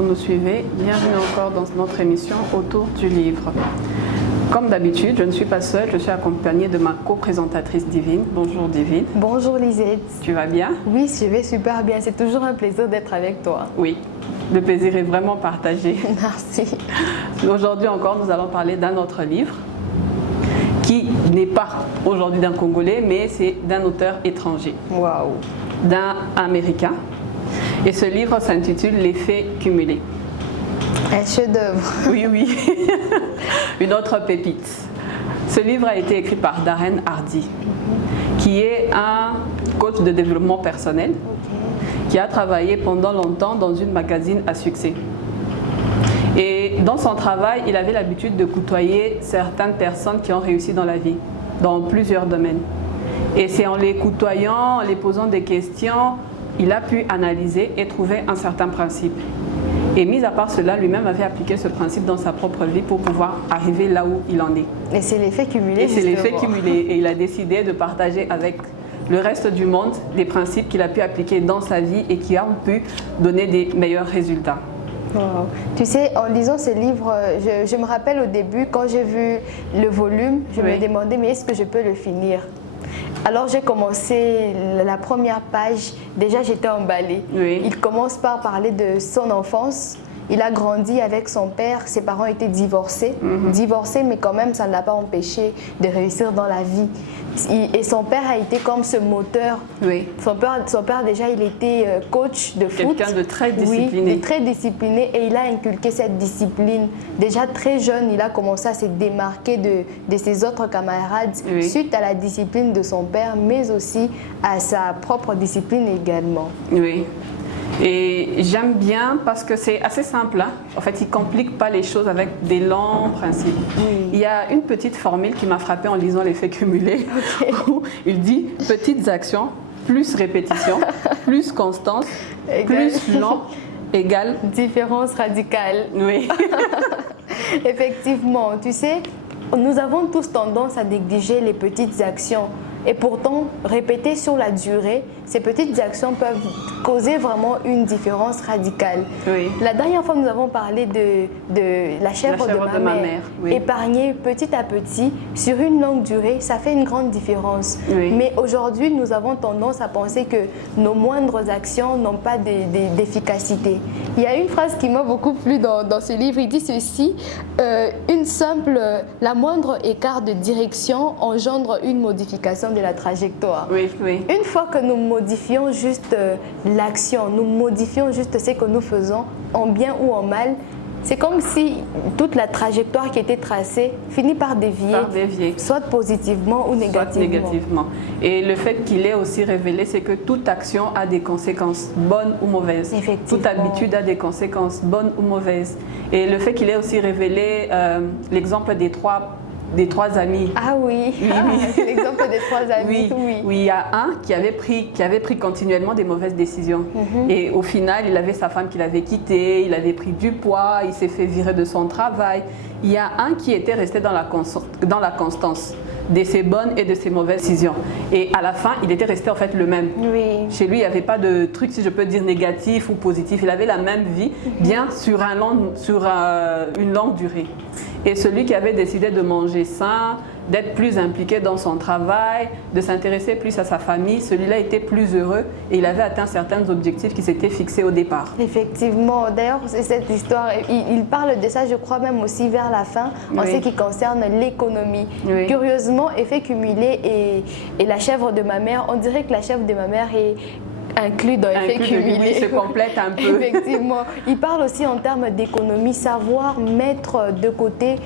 vous nous suivez, bienvenue encore dans notre émission Autour du livre. Comme d'habitude, je ne suis pas seule, je suis accompagnée de ma co-présentatrice Divine. Bonjour Divine. Bonjour Lisette. Tu vas bien? Oui, je vais super bien, c'est toujours un plaisir d'être avec toi. Oui, le plaisir est vraiment partagé. Merci. Aujourd'hui encore, nous allons parler d'un autre livre qui n'est pas aujourd'hui d'un Congolais, mais c'est d'un auteur étranger, Waouh. d'un Américain. Et ce livre s'intitule Les faits cumulés. Un chef-d'œuvre. Oui, oui. Une autre pépite. Ce livre a été écrit par Darren Hardy, qui est un coach de développement personnel, qui a travaillé pendant longtemps dans une magazine à succès. Et dans son travail, il avait l'habitude de côtoyer certaines personnes qui ont réussi dans la vie, dans plusieurs domaines. Et c'est en les côtoyant, en les posant des questions, il a pu analyser et trouver un certain principe. Et mis à part cela, lui-même avait appliqué ce principe dans sa propre vie pour pouvoir arriver là où il en est. Et c'est l'effet cumulé. Et c'est l'effet cumulé. Et il a décidé de partager avec le reste du monde des principes qu'il a pu appliquer dans sa vie et qui ont pu donner des meilleurs résultats. Wow. Tu sais, en lisant ce livre, je me rappelle au début, quand j'ai vu le volume, je me demandais, mais est-ce que je peux le finir? Alors j'ai commencé la première page, déjà j'étais emballée. Oui. Il commence par parler de son enfance. Il a grandi avec son père, ses parents étaient divorcés, mais quand même ça ne l'a pas empêché de réussir dans la vie. Et son père a été comme ce moteur. Oui. Son père déjà, il était coach de foot. Quelqu'un de très discipliné. Oui, de très discipliné, et il a inculqué cette discipline. Déjà très jeune, il a commencé à se démarquer de ses autres camarades suite à la discipline de son père, mais aussi à sa propre discipline également. Oui. Et j'aime bien parce que c'est assez simple. Hein? En fait, il ne complique pas les choses avec des longs principes. Il y a une petite formule qui m'a frappée en lisant les faits cumulés. Où il dit petites actions, plus répétition, plus constance, plus long, égale différence radicale. Oui. Effectivement, tu sais, nous avons tous tendance à négliger les petites actions. Et pourtant, répéter sur la durée, ces petites actions peuvent causer vraiment une différence radicale. Oui. La dernière fois, nous avons parlé de la chèvre de ma mère. Oui. Épargner petit à petit, sur une longue durée, ça fait une grande différence. Oui. Mais aujourd'hui, nous avons tendance à penser que nos moindres actions n'ont pas d'efficacité. Il y a une phrase qui m'a beaucoup plu dans ce livre. Il dit ceci, la moindre écart de direction engendre une modification de la trajectoire. Oui, oui. Une fois que nous modifions juste l'action, nous modifions juste ce que nous faisons, en bien ou en mal, c'est comme si toute la trajectoire qui était tracée finit par dévier, soit positivement ou négativement. Et le fait qu'il ait aussi révélé, c'est que toute action a des conséquences, bonnes ou mauvaises. Toute habitude a des conséquences, bonnes ou mauvaises. Et le fait qu'il ait aussi révélé l'exemple des trois amis. Ah oui, c'est l'exemple des trois amis. Oui, il y a un qui avait pris continuellement des mauvaises décisions. Et au final, il avait sa femme qu'il avait quittée, il avait pris du poids, il s'est fait virer de son travail. Il y a un qui était resté dans la constance de ses bonnes et de ses mauvaises décisions. Et à la fin, il était resté en fait le même. Oui. Chez lui, il n'y avait pas de truc, si je peux dire, négatif ou positif. Il avait la même vie, bien sur une longue durée. Et celui qui avait décidé de manger sain, d'être plus impliqué dans son travail, de s'intéresser plus à sa famille, celui-là était plus heureux et il avait atteint certains objectifs qui s'étaient fixés au départ. Effectivement. D'ailleurs, cette histoire, il parle de ça, je crois même aussi vers la fin, en ce qui concerne l'économie. Oui. Curieusement, effet cumulé et la chèvre de ma mère, on dirait que la chèvre de ma mère est inclus dans l'effet cumulé. Oui, se complète un peu. Effectivement. Il parle aussi en termes d'économie, savoir mettre de côté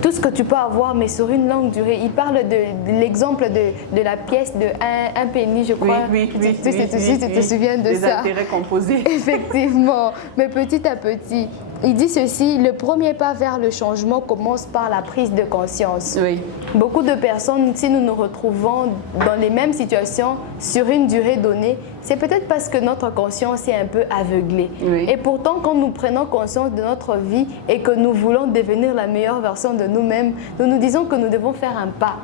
tout ce que tu peux avoir, mais sur une longue durée. Il parle de l'exemple de la pièce de un penny, je crois. Oui, tu te souviens de ça. Les intérêts composés. Effectivement. Mais petit à petit, il dit ceci, le premier pas vers le changement commence par la prise de conscience. Oui. Beaucoup de personnes, si nous nous retrouvons dans les mêmes situations sur une durée donnée, c'est peut-être parce que notre conscience est un peu aveuglée. Oui. Et pourtant, quand nous prenons conscience de notre vie et que nous voulons devenir la meilleure version de nous-mêmes, nous nous disons que nous devons faire un pas.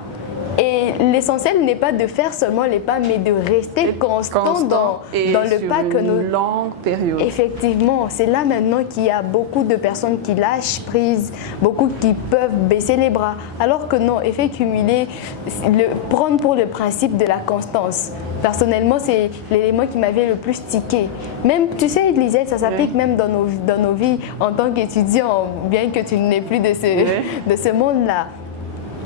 Et l'essentiel n'est pas de faire seulement les pas, mais de rester constant dans le pas que nous... longue période. Effectivement, c'est là maintenant qu'il y a beaucoup de personnes qui lâchent prise, beaucoup qui peuvent baisser les bras. Alors que non, effet cumulé, prendre pour le principe de la constance. Personnellement, c'est l'élément qui m'avait le plus tiqué. Même, tu sais, Lisette, ça s'applique même dans nos vies en tant qu'étudiant, bien que tu n'aies plus de ce monde-là.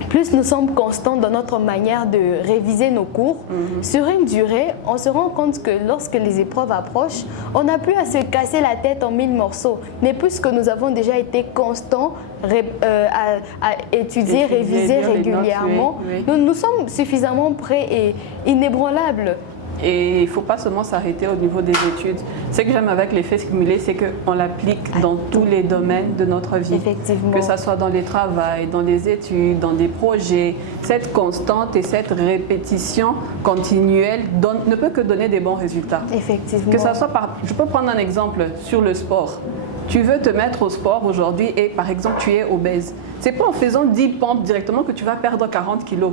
Plus nous sommes constants dans notre manière de réviser nos cours, sur une durée, on se rend compte que lorsque les épreuves approchent, on n'a plus à se casser la tête en 1000 morceaux. Mais puisque nous avons déjà été constants à étudier, réviser régulièrement, nous sommes suffisamment prêts et inébranlables. Et il ne faut pas seulement s'arrêter au niveau des études. Ce que j'aime avec l'effet cumulé, c'est qu'on l'applique dans tous les domaines de notre vie. Effectivement. Que ce soit dans les travails, dans les études, dans des projets. Cette constante et cette répétition continuelle ne peut que donner des bons résultats. Effectivement. Que ça soit je peux prendre un exemple sur le sport. Tu veux te mettre au sport aujourd'hui et par exemple tu es obèse. Ce n'est pas en faisant 10 pompes directement que tu vas perdre 40 kilos.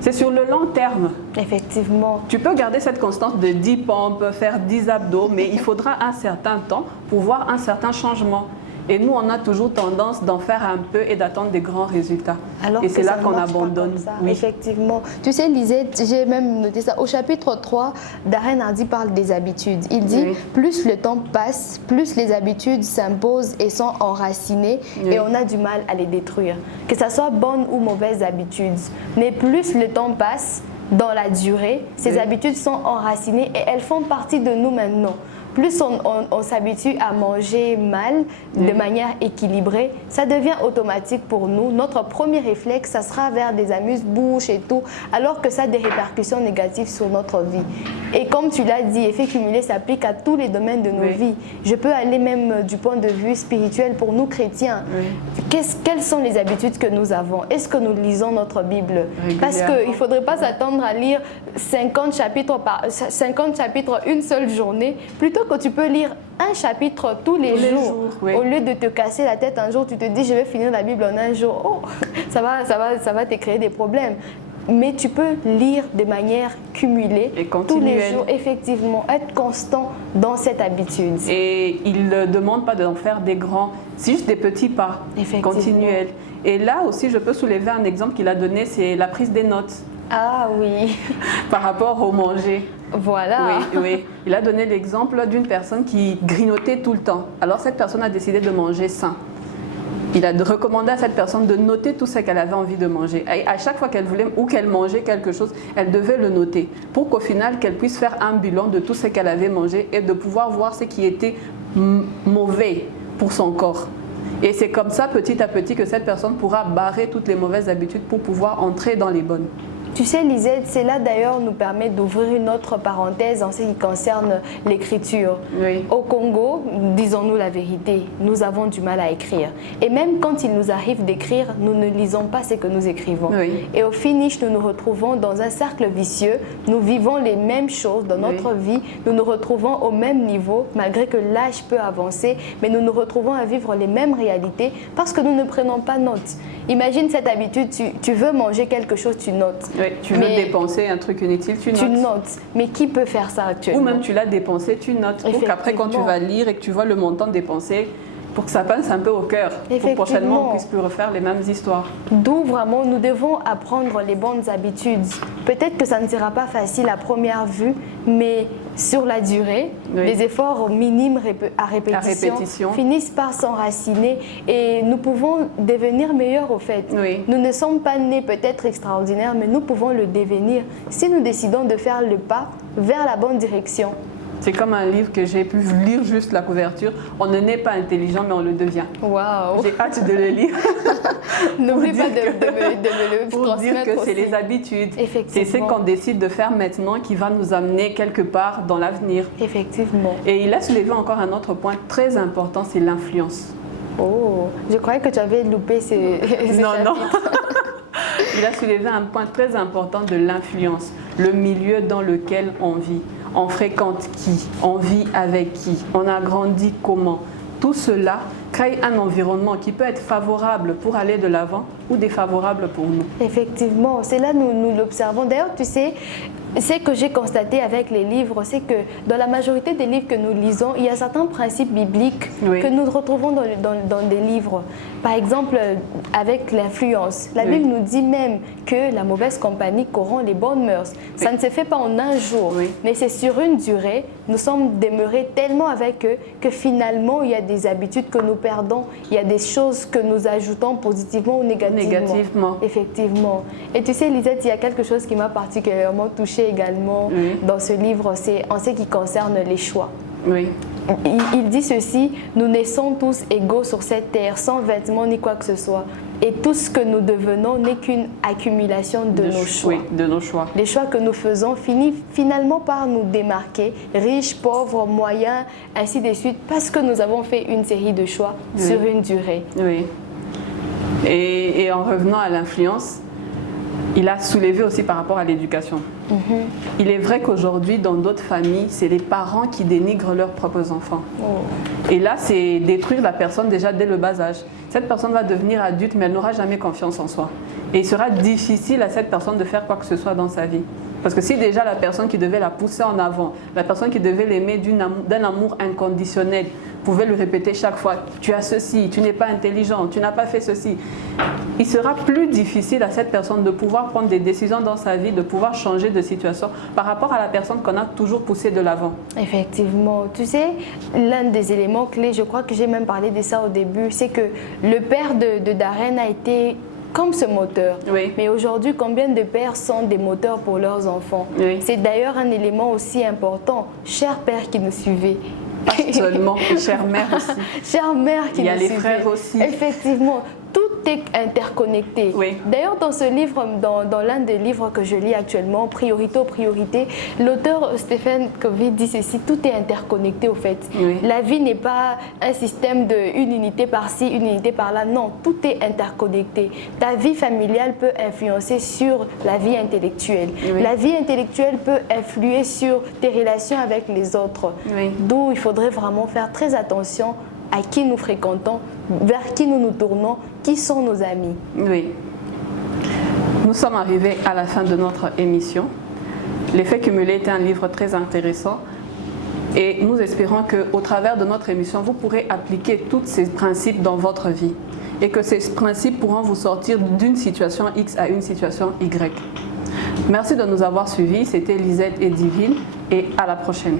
C'est sur le long terme. Effectivement. Tu peux garder cette constance de 10 pompes, faire 10 abdos, mais il faudra un certain temps pour voir un certain changement. Et nous, on a toujours tendance d'en faire un peu et d'attendre des grands résultats. Alors et c'est là qu'on abandonne. Oui. Effectivement. Tu sais, Lisette, j'ai même noté ça. Au chapitre 3, Darren Hardy parle des habitudes. Il dit, plus le temps passe, plus les habitudes s'imposent et sont enracinées et on a du mal à les détruire. Que ça soit bonne ou mauvaise habitude. Mais plus le temps passe dans la durée, ces habitudes sont enracinées et elles font partie de nous maintenant. Plus on s'habitue à manger mal, de manière équilibrée, ça devient automatique pour nous. Notre premier réflexe, ça sera vers des amuse-bouches et tout, alors que ça a des répercussions négatives sur notre vie. Et comme tu l'as dit, effet cumulé s'applique à tous les domaines de nos vies. Je peux aller même du point de vue spirituel pour nous chrétiens. Quelles sont les habitudes que nous avons? Est-ce que nous lisons notre Bible? Parce qu'il ne faudrait pas s'attendre à lire 50 chapitres une seule journée, plutôt que tu peux lire un chapitre tous les jours. Au lieu de te casser la tête un jour, tu te dis je vais finir la Bible en un jour. Oh, ça va te créer des problèmes. Mais tu peux lire de manière cumulée tous les jours, effectivement, être constant dans cette habitude. Et il ne demande pas d'en faire des grands, c'est juste des petits pas continuels. Et là aussi, je peux soulever un exemple qu'il a donné, c'est la prise des notes. Ah oui. Par rapport au manger. Voilà. Oui. Il a donné l'exemple d'une personne qui grignotait tout le temps. Alors cette personne a décidé de manger sain. Il a recommandé à cette personne de noter tout ce qu'elle avait envie de manger. Et à chaque fois qu'elle voulait ou qu'elle mangeait quelque chose, elle devait le noter pour qu'au final, qu'elle puisse faire un bilan de tout ce qu'elle avait mangé et de pouvoir voir ce qui était mauvais pour son corps. Et c'est comme ça, petit à petit, que cette personne pourra barrer toutes les mauvaises habitudes pour pouvoir entrer dans les bonnes. Tu sais, Lisette, cela d'ailleurs nous permet d'ouvrir une autre parenthèse en ce qui concerne l'écriture. Au Congo, disons-nous la vérité, nous avons du mal à écrire. Et même quand il nous arrive d'écrire, nous ne lisons pas ce que nous écrivons. Et au finish, nous nous retrouvons dans un cercle vicieux. Nous vivons les mêmes choses dans notre vie. Nous nous retrouvons au même niveau, malgré que l'âge peut avancer. Mais nous nous retrouvons à vivre les mêmes réalités parce que nous ne prenons pas note. Imagine cette habitude, tu veux manger quelque chose, tu notes. Tu veux dépenser un truc inutile, tu notes. Tu notes. Mais qui peut faire ça actuellement? Ou même tu l'as dépensé, tu notes. Pour qu'après, quand tu vas lire et que tu vois le montant dépensé, pour que ça passe un peu au cœur. Pour prochainement, on ne puisse plus refaire les mêmes histoires. D'où vraiment, nous devons apprendre les bonnes habitudes. Peut-être que ça ne sera pas facile à première vue, mais sur la durée, les efforts minimes à répétition finissent par s'enraciner et nous pouvons devenir meilleurs au fait. Nous ne sommes pas nés peut-être extraordinaires, mais nous pouvons le devenir si nous décidons de faire le pas vers la bonne direction. C'est comme un livre que j'ai pu lire juste la couverture. On ne naît pas intelligent, mais on le devient. Waouh! J'ai hâte de le lire. N'oublie pas de me le pour transmettre dire que aussi. c'est les habitudes. C'est ce qu'on décide de faire maintenant qui va nous amener quelque part dans l'avenir. Effectivement. Et il a soulevé encore un autre point très important, c'est l'influence. Oh, je croyais que tu avais loupé ces Non. Il a soulevé un point très important de l'influence, le milieu dans lequel on vit. On fréquente qui? On vit avec qui? On a grandi comment? tout cela crée un environnement qui peut être favorable pour aller de l'avant ou défavorable pour nous. Effectivement, c'est là nous l'observons. D'ailleurs, tu sais, ce que j'ai constaté avec les livres, c'est que dans la majorité des livres que nous lisons, il y a certains principes bibliques que nous retrouvons dans des livres. Par exemple, avec l'influence. La Bible nous dit même que la mauvaise compagnie corrompt les bonnes mœurs. Ça ne se fait pas en un jour, mais c'est sur une durée. Nous sommes demeurés tellement avec eux que finalement, il y a des habitudes que nous perdons. Il y a des choses que nous ajoutons positivement ou négativement. Effectivement. Et tu sais, Lisette, il y a quelque chose qui m'a particulièrement touchée également dans ce livre, c'est en ce qui concerne les choix. Oui. Il dit ceci: nous naissons tous égaux sur cette terre, sans vêtements ni quoi que ce soit. Et tout ce que nous devenons n'est qu'une accumulation de nos choix. Oui, de nos choix. Les choix que nous faisons finissent finalement par nous démarquer, riches, pauvres, moyens, ainsi de suite, parce que nous avons fait une série de choix sur une durée. Oui. Et en revenant à l'influence, il a soulevé aussi par rapport à l'éducation. Il est vrai qu'aujourd'hui, dans d'autres familles, c'est les parents qui dénigrent leurs propres enfants. Et là, c'est détruire la personne déjà dès le bas âge. Cette personne va devenir adulte, mais elle n'aura jamais confiance en soi. Et il sera difficile à cette personne de faire quoi que ce soit dans sa vie. Parce que si déjà la personne qui devait la pousser en avant, la personne qui devait l'aimer d'un amour inconditionnel, pouvait lui répéter chaque fois: tu as ceci, tu n'es pas intelligent, tu n'as pas fait ceci, il sera plus difficile à cette personne de pouvoir prendre des décisions dans sa vie, de pouvoir changer de situation par rapport à la personne qu'on a toujours poussée de l'avant. Effectivement. Tu sais, l'un des éléments clés, je crois que j'ai même parlé de ça au début, c'est que le père de Darren a été comme ce moteur. Mais aujourd'hui, combien de pères sont des moteurs pour leurs enfants? C'est d'ailleurs un élément aussi important. Chers pères qui nous suivez. Pas seulement, chère mère aussi. Chère mère qui nous suivez. Il y a les frères aussi. Effectivement. Tout est interconnecté. D'ailleurs, dans ce livre, dans l'un des livres que je lis actuellement, Priorité aux priorités, l'auteur Stephen Covey dit ceci: tout est interconnecté au fait. La vie n'est pas un système de une unité par-ci, une unité par-là. Non, tout est interconnecté. Ta vie familiale peut influencer sur la vie intellectuelle. La vie intellectuelle peut influer sur tes relations avec les autres. D'où il faudrait vraiment faire très attention à qui nous fréquentons, vers qui nous nous tournons, qui sont nos amis. Oui. Nous sommes arrivés à la fin de notre émission. L'effet cumulé était un livre très intéressant et nous espérons qu'au travers de notre émission, vous pourrez appliquer tous ces principes dans votre vie et que ces principes pourront vous sortir d'une situation X à une situation Y. Merci de nous avoir suivis. C'était Lisette et Divine et à la prochaine.